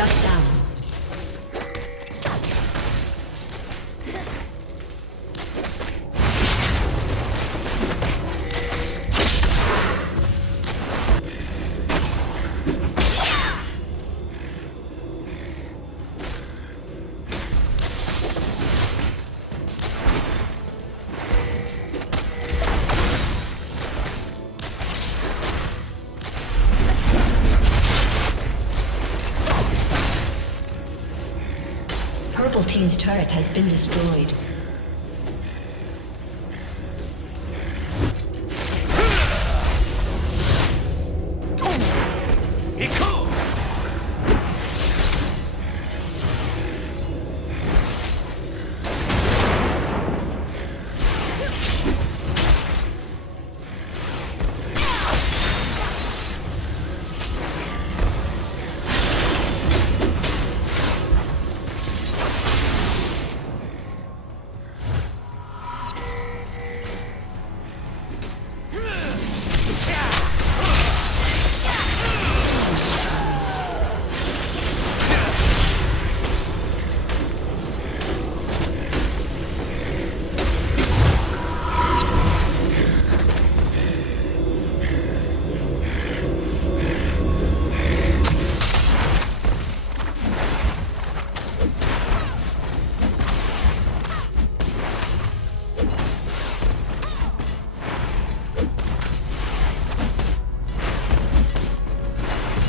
Shut down. Purple team's turret has been destroyed.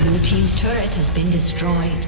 Blue team's turret has been destroyed.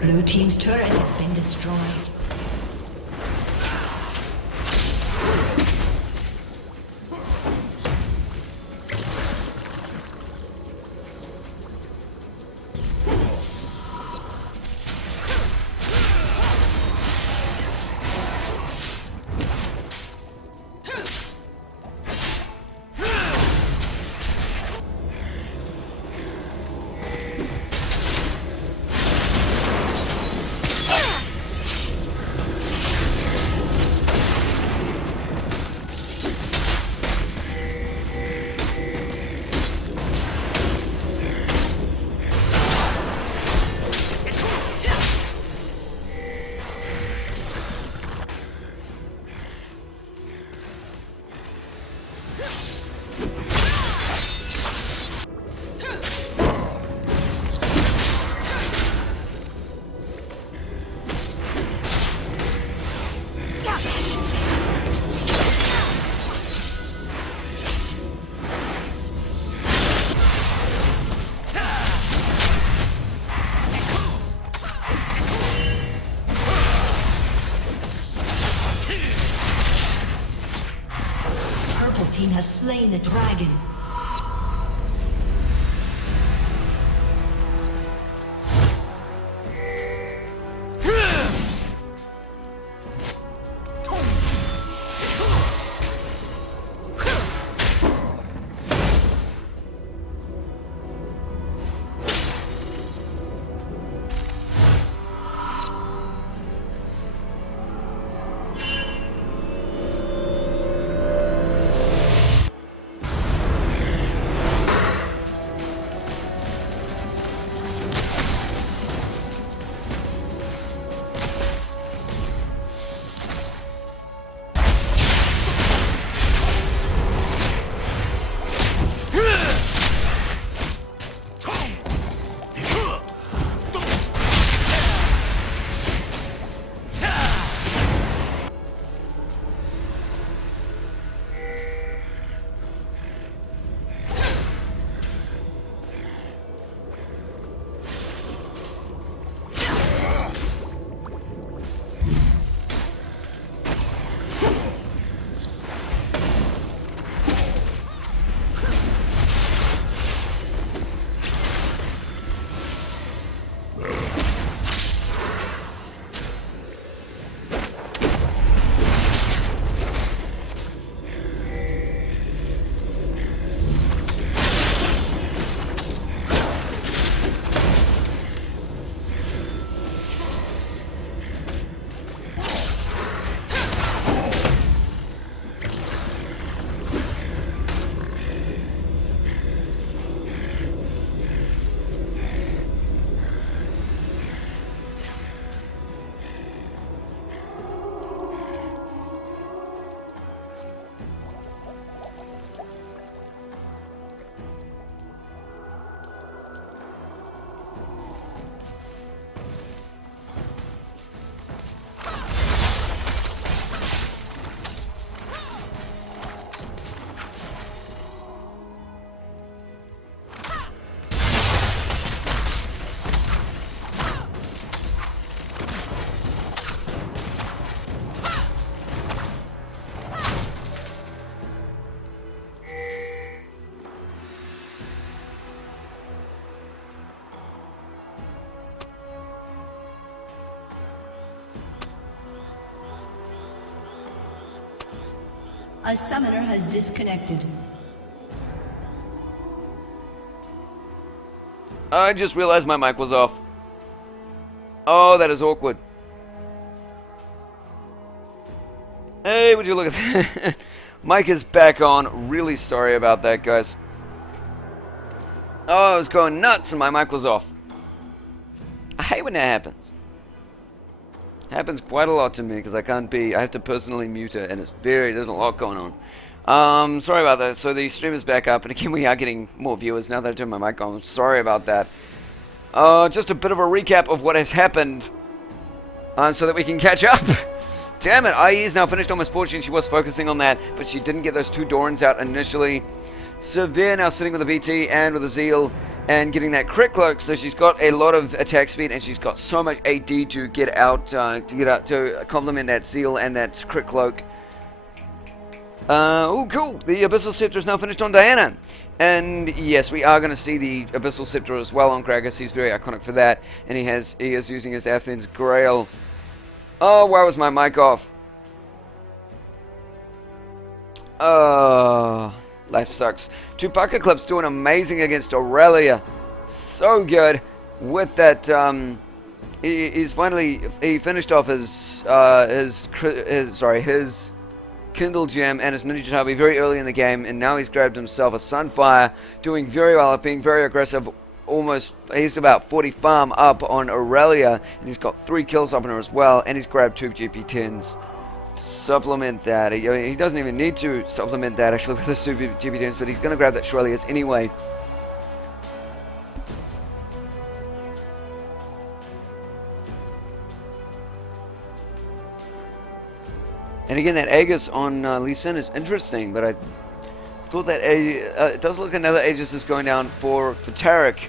Blue team's turret has been destroyed. Team has slain the dragon. A summoner has disconnected. I just realized my mic was off. Oh, that is awkward. Hey, would you look at that? Mic is back on. Really sorry about that, guys. Oh, I was going nuts and my mic was off. I hate when that happens. Happens quite a lot to me because I have to personally mute it, and there's a lot going on. Sorry about that. So the stream is back up, and again we are getting more viewers now that I turned my mic on. Sorry about that. Just a bit of a recap of what has happened, so that we can catch up. Damn it, IE is now finished on Misfortune. She was focusing on that, but she didn't get those 2 Dorans out initially. Severe now sitting with a VT and with a Zeal, and getting that crit cloak, so she's got a lot of attack speed, and she's got so much AD to get out to complement that Zeal and that crit cloak. Oh, cool! The Abyssal Scepter is now finished on Diana, and yes, we are going to see the Abyssal Scepter as well on Gragas. He's very iconic for that, and he is using his Athens Grail. Oh, why was my mic off? Life sucks. Chewbacca Clip's doing amazing against Aurelia. So good with that. He finished off his Kindle Gem and his Ninja Tabi very early in the game, and now he's grabbed himself a Sunfire, doing very well, being very aggressive. He's about 40 farm up on Aurelia, and he's got 3 kills up on her as well, and he's grabbed 2 GP10s. Supplement that. He doesn't even need to supplement that actually with the super GP10s, but he's going to grab that Shurelius anyway. And again, that Aegis on Lee Sin is interesting, but I thought that it does look another Aegis is going down for Tarek.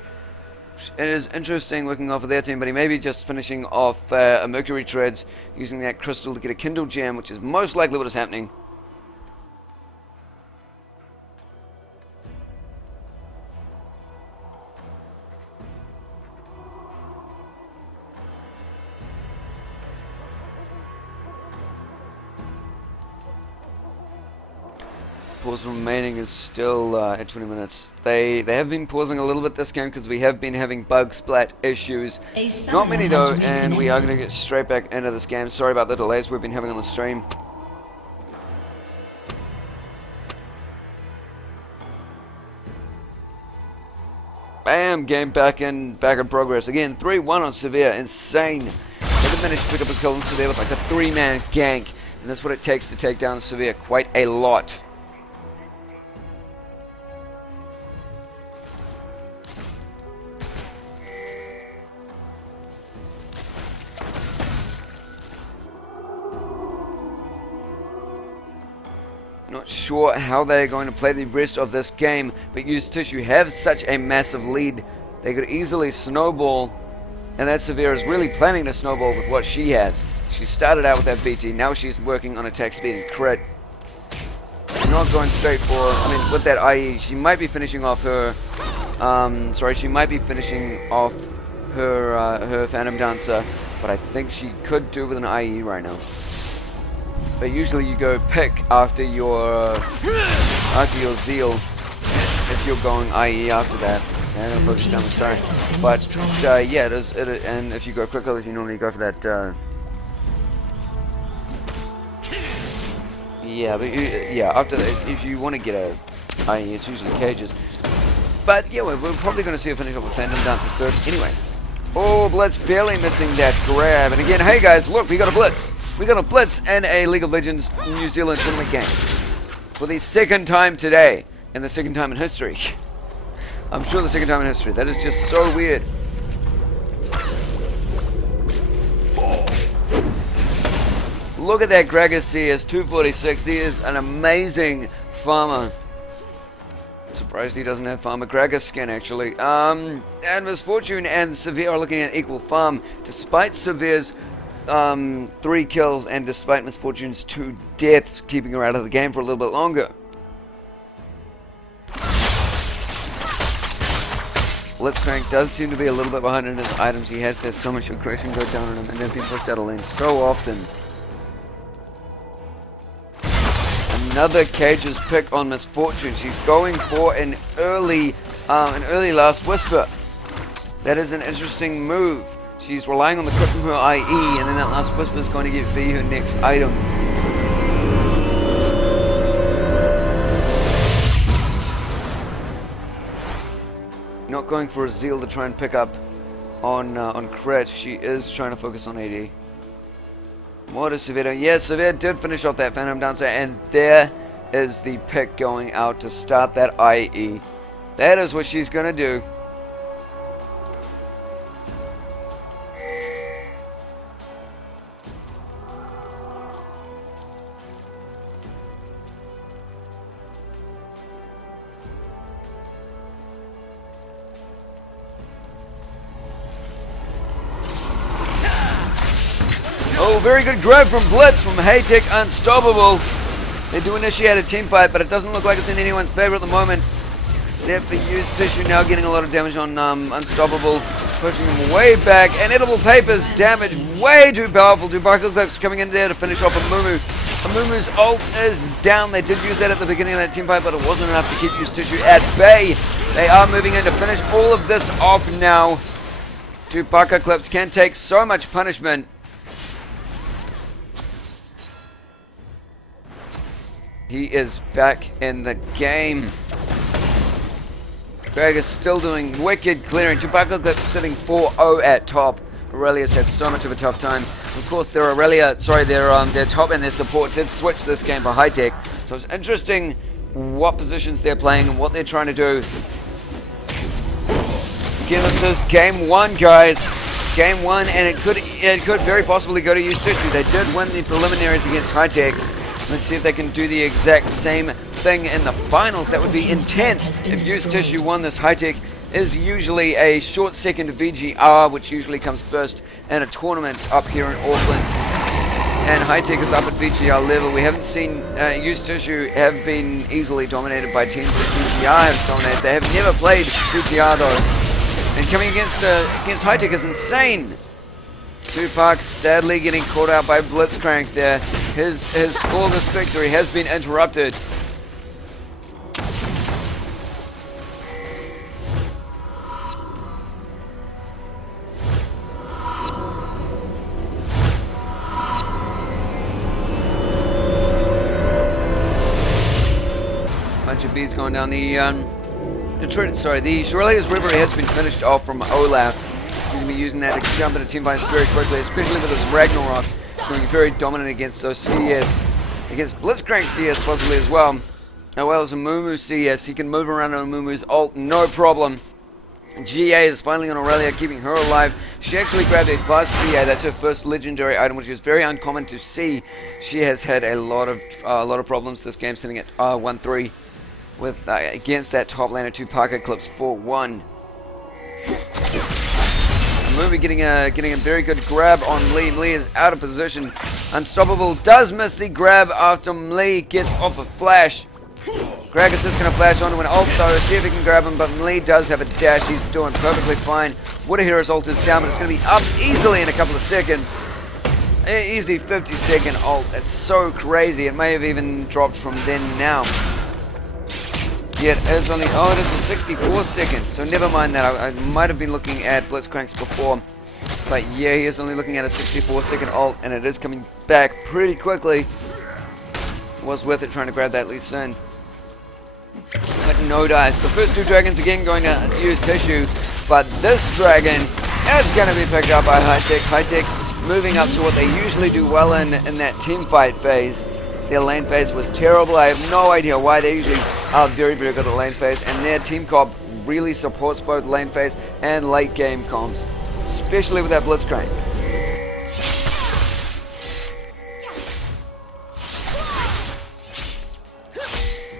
It is interesting looking off of their team, but he may be just finishing off a Mercury Treads, using that crystal to get a Kindle Gem, which is most likely what is happening. Pause remaining is still at 20 minutes. They have been pausing a little bit this game because we have been having bug splat issues. Not many though, and we are going to get straight back into this game. Sorry about the delays we've been having on the stream. Bam! Game back in progress. Again, 3-1 on Severe. Insane. Never managed to pick up a kill on Severe with like a 3-man gank. And that's what it takes to take down Severe. Quite a lot. Not sure how they're going to play the rest of this game, but Tissue have such a massive lead. They could easily snowball, and that Severe is really planning to snowball with what she has. She started out with that BT, now she's working on attack speed and crit. Not going straight for, with that IE, she might be finishing off her, she might be finishing off her Phantom Dancer, but I think she could do with an IE right now. But usually you go pick after your Zeal if you're going IE after that. And it'll focus down the turret. But yeah, and if you go quicker, you normally go for that. After that, if you want to get a IE, it's usually cages. But yeah, we're probably going to see a finish up with Phantom Dancer first anyway. Oh, Blitz barely missing that grab. And again, hey guys, look, we got a Blitz. We got a Blitz and a League of Legends New Zealand tournament game for the 2nd time today, and the 2nd time in history. I'm sure the 2nd time in history. That is just so weird. Look at that Gragas. He is 246. He is an amazing farmer. Surprised he doesn't have Farmer Gragas skin, actually. And Misfortune and Severe are looking at equal farm, despite Severe's 3 kills and despite Misfortune's 2 deaths, keeping her out of the game for a little bit longer. Blitzcrank does seem to be a little bit behind in his items. He has had so much aggression go down on him and then been pushed out of lane so often. Another Cage's pick on Misfortune. She's going for an early Last Whisper. That is an interesting move. She's relying on the crit from her IE, and then that Last Whisper is going to be her next item. Not going for a Zeal to try and pick up on crit. She is trying to focus on AD. What is Severe? Yes, Severe did finish off that Phantom Dancer, and there is the pick going out to start that IE. That is what she's going to do. Oh, very good grab from Blitz from Hytek, unstoppable. They do initiate a team fight, but it doesn't look like it's in anyone's favor at the moment. Except for Used Tissue now getting a lot of damage on Unstoppable, pushing him way back. And Edible Paper's damage way too powerful. Two Buckle Clips coming in there to finish off Amumu. Amumu's ult is down. They did use that at the beginning of that team fight, but it wasn't enough to keep Used Tissue at bay. They are moving in to finish all of this off now. Two Buckle Clips can take so much punishment. He is back in the game. Greg is still doing wicked clearing. Chewbacca Clip sitting 4-0 at top. Aurelia's had so much of a tough time. Of course, their top and their support did switch this game for Hytek. So it's interesting what positions they're playing and what they're trying to do. Again, this is game one, guys. Game one, and it could very possibly go to Used Tissue. They did win the preliminaries against Hytek. Let's see if they can do the exact same thing in the finals. That would be intense if Used Tissue won this. Hytek is usually a short second VGR, which usually comes first in a tournament up here in Auckland. And Hytek is up at VGR level. We haven't seen Used Tissue have been easily dominated by teams that VGR have dominated. They have never played VGR though. And coming against Hytek is insane. Tupac sadly getting caught out by Blitzcrank there. His flawless victory has been interrupted. Bunch of bees going down the Shirelia's River has been finished off from Olaf. He's going to be using that to jump into team fights very quickly, especially with his Ragnarok. Going very dominant against those CS, against Blitzcrank CS possibly as well as a Mumu CS. He can move around on Mumu's ult, no problem. GA is finally on Aurelia, keeping her alive. She actually grabbed a fast GA. That's her first legendary item, which is very uncommon to see. She has had a lot of problems this game, sitting at 1-3 with against that top laner. Two Parker Clips 4-1. Movie getting a very good grab on Lee. Lee is out of position. Unstoppable does miss the grab after Lee gets off a flash. Gragas is going to flash onto an ult though, see if he can grab him, but Lee does have a dash. He's doing perfectly fine. Hero's ult is down, but it's going to be up easily in a couple of seconds. Easy 50-second ult. It's so crazy. It may have even dropped from then now. Yet it's only, it is a 64 seconds, so never mind that. I might have been looking at Blitzcranks before, but yeah, he is only looking at a 64-second ult, and it is coming back pretty quickly. It was worth it trying to grab that Lee Sin. But no dice. The first two dragons again going to Used Tissue, but this dragon is going to be picked up by Hytek. Hytek moving up to what they usually do well in that team fight phase. Their lane phase was terrible. I have no idea why. They usually are very, very good at lane phase, and their team comp really supports both lane phase and late game comps, especially with that Blitzcrank.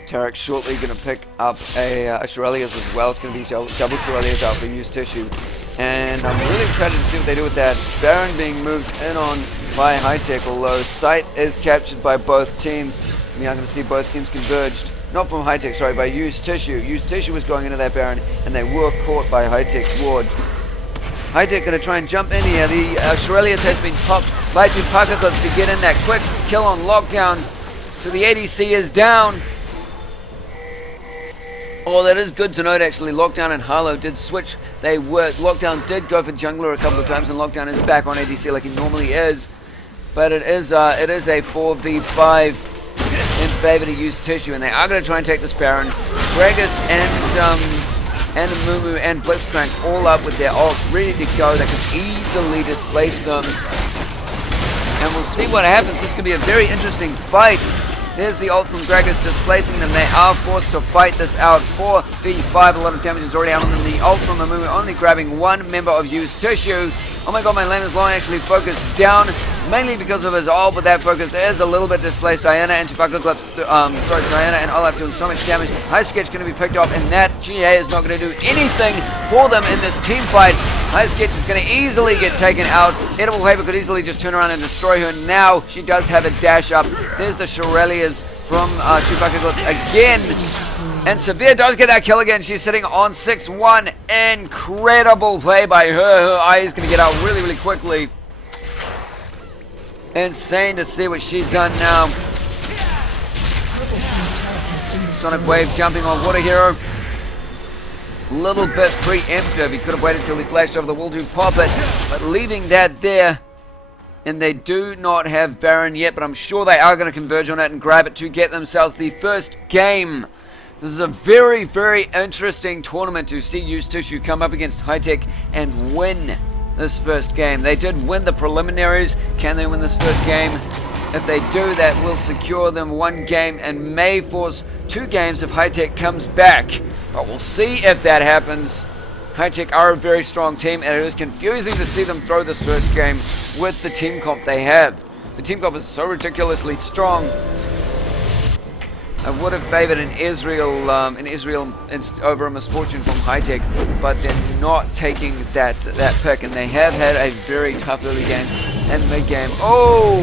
Tarek shortly going to pick up a Shirelia's as well. It's going to be double Shirelia's out for Used Tissue. And I'm really excited to see what they do with that. Baron being moved in on by Hytek, although site is captured by both teams. We are going to see both teams converged. Not from Hytek, sorry, by Used Tissue. Used Tissue was going into that Baron, and they were caught by Hytek's ward. Hytek going to try and jump in here. The Shirelia's has been popped by two Parker Clips to get in that quick kill on lockdown. So the ADC is down. Oh, that is good to note, actually. Lockdown and Harlow did switch. Lockdown did go for jungler a couple of times, and Lockdown is back on ADC like he normally is. But it is a 4v5 in favor to use Tissue, and they are going to try and take this Baron. Gragas and Mumu and Blitzcrank all up with their ults ready to go. They can easily displace them. And we'll see what happens. This could be a very interesting fight. There's the ult from Gragas displacing them. They are forced to fight this out. 4v5. A lot of damage is already out on them. The ult from Mumu only grabbing one member of Used Tissue. Oh my god, my lane is long actually focused down, mainly because of his ult, but that focus is a little bit displaced. Diana and Diana and Olaf doing so much damage. Hytek going to be picked off, and that GA is not going to do anything for them in this team fight. Hytek is going to easily get taken out. Edible Paper could easily just turn around and destroy her. Now she does have a dash up. There's the Shirelias from Chewbacca again. And Severe does get that kill again. She's sitting on 6-1. Incredible play by her. Her eye is going to get out really, really quickly. Insane to see what she's done now. Sonic Wave jumping on Water Hero. Little bit preemptive. He could have waited till he flashed over the wall to pop it. But leaving that there. And they do not have Baron yet. But I'm sure they are going to converge on it and grab it to get themselves the first game. This is a very, very interesting tournament to see Used Tissue come up against Hytek and win this first game. They did win the preliminaries. Can they win this first game? If they do, that will secure them one game and may force 2 games if Hytek comes back. But we'll see if that happens. Hytek are a very strong team, and it is confusing to see them throw this first game with the team comp they have. The team comp is so ridiculously strong. I would have favored an Israel over a Misfortune from Hytek, but they're not taking that pick, and they have had a very tough early game and mid game. Oh,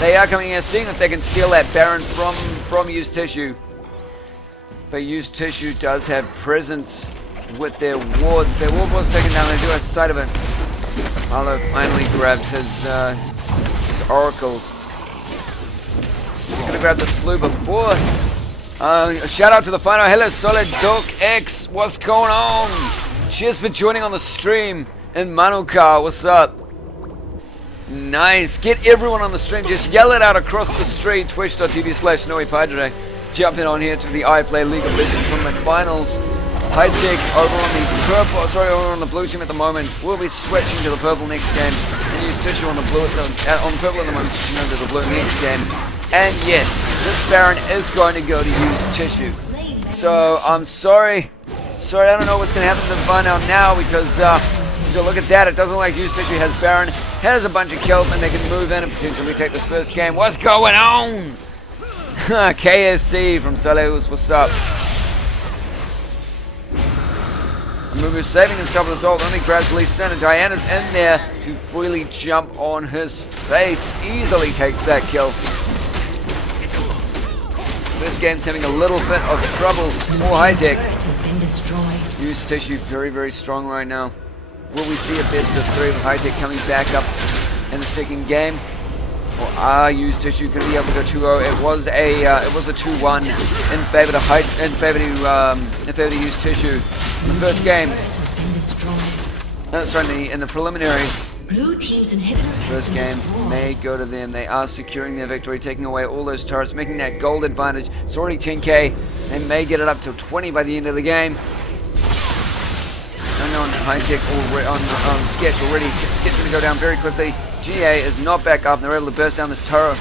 they are coming here, seeing if they can steal that Baron from Used Tissue. But Used Tissue does have presence with their wards. Their ward was taken down. They do have sight of it. Harlow finally grabbed his oracles. He's gonna grab this blue before. Shout out to the final. Hello, Solid Doc X. What's going on? Cheers for joining on the stream. And Manuka, what's up? Nice. Get everyone on the stream. Just yell it out across the street. Twitch.tv/Snowypadre. Jump in on here to the iPlay League of Legends tournament finals. Hytek over on the blue team at the moment. We'll be switching to the purple next game. And Use Tissue on the blue on purple at the moment, switching over to the blue next game. And yes, this Baron is going to go to Use Tissue. So I'm sorry. I don't know what's going to happen to the find out now, because if you look at that, it doesn't look like Use Tissue has Baron, has a bunch of kills, and they can move in and potentially take this first game. What's going on? KFC from Salehus, what's up? Mumu saving himself with his ult, only grabs Lee Sin, and Diana's in there to freely jump on his face. Easily takes that kill. This game's having a little bit of trouble for Hytek. Used Tissue very, very strong right now. Will we see a best of 3 with Hytek coming back up in the second game? Or are Used Tissue going to be able to go 2-0? It was a 2-1 in favor to Used Tissue in the first game. In the preliminary. Blue team's inhibitor First game may go to them. They are securing their victory, taking away all those turrets, making that gold advantage. It's already 10k. They may get it up to 20 by the end of the game. I know on Hytek on Sketch already. Sketch going to go down very quickly. GA is not back up, and they're able to burst down this turret.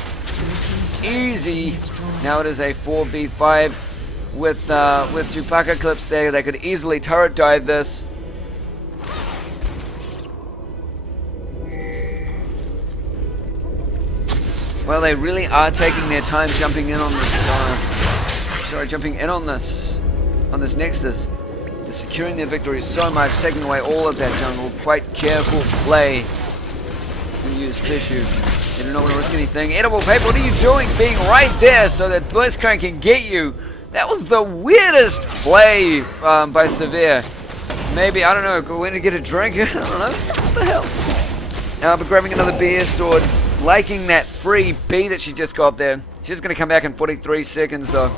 Easy. Now it is a 4v5 with Chewbacca clips there. They could easily turret dive this. Well, they really are taking their time jumping in on this. Jumping in on this Nexus. They're securing their victory so much, taking away all of that jungle. Quite careful play. Used Tissue. They do not want to risk anything. Edible Paper, what are you doing? Being right there so that Blitzcrank can get you. That was the weirdest play by Severe. Maybe, I don't know, go in to get a drink? I don't know. What the hell? But grabbing another beer sword. Liking that free B that she just got there. She's going to come back in 43 seconds, though.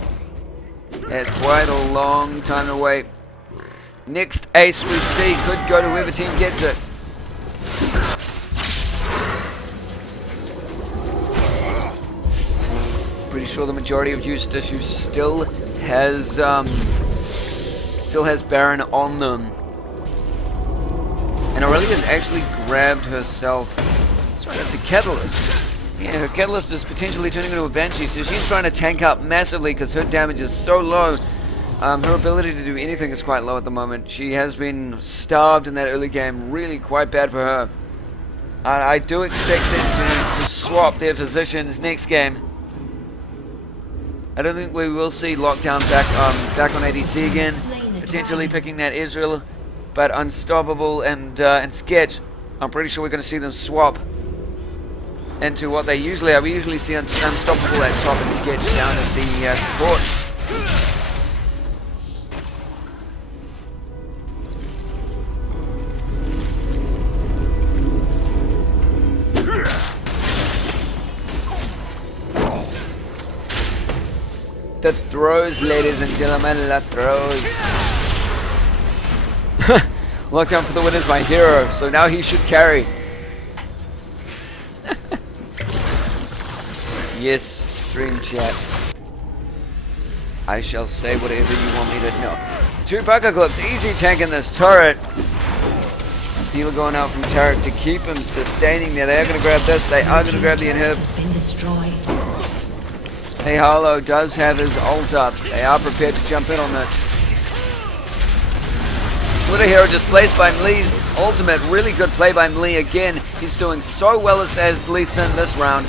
That's quite a long time to wait. Next ace we see could go to whoever team gets it. Pretty sure the majority of used tissues still has Baron on them. And Aurelia's actually grabbed herself. That's right, that's a Catalyst. Yeah, her Catalyst is potentially turning into a Banshee, so she's trying to tank up massively because her damage is so low. Her ability to do anything is quite low at the moment. She has been starved in that early game, really quite bad for her. I do expect them to swap their positions next game. I don't think we will see Lockdown back on ADC again, potentially picking that Israel, but Unstoppable and Sketch, I'm pretty sure we're going to see them swap into what they usually are. We usually see Unstoppable at top and Sketch down at the support. The throws, ladies and gentlemen, the throws. Lockdown for the win is my hero, so now he should carry. Yes, stream chat. I shall say whatever you want me to know. 2 Bucker Clips, easy tanking this turret. People going out from turret to keep him sustaining there. They are going to grab this, they are going to grab the inhib. Hey, Harlow does have his ult up. They are prepared to jump in on that. Twitter Hero just placed by Lee's ultimate. Really good play by Lee again. He's doing so well as Lee Sin this round.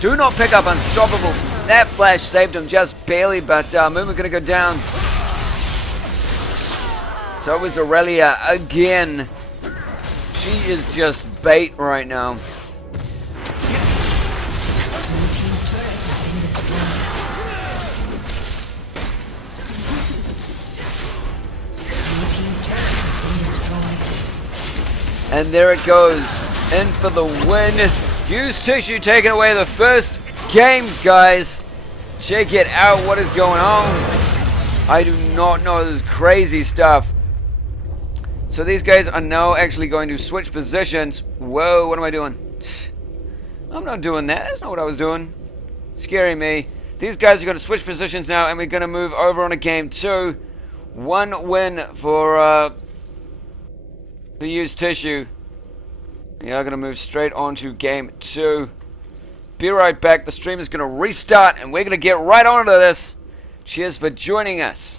Do not pick up Unstoppable. That flash saved him just barely, but Moon going to go down. So is Aurelia again. She is just bait right now. And there it goes, in for the win. Used Tissue taking away the first game, guys. Check it out, what is going on? I do not know, this is crazy stuff. So these guys are now actually going to switch positions. Whoa, what am I doing? I'm not doing that, that's not what I was doing. Scary me. These guys are going to switch positions now, and we're going to move over on a game 2. 1 win for the Used Tissue. We are going to move straight on to game 2. Be right back. The stream is going to restart and we're going to get right onto this. Cheers for joining us.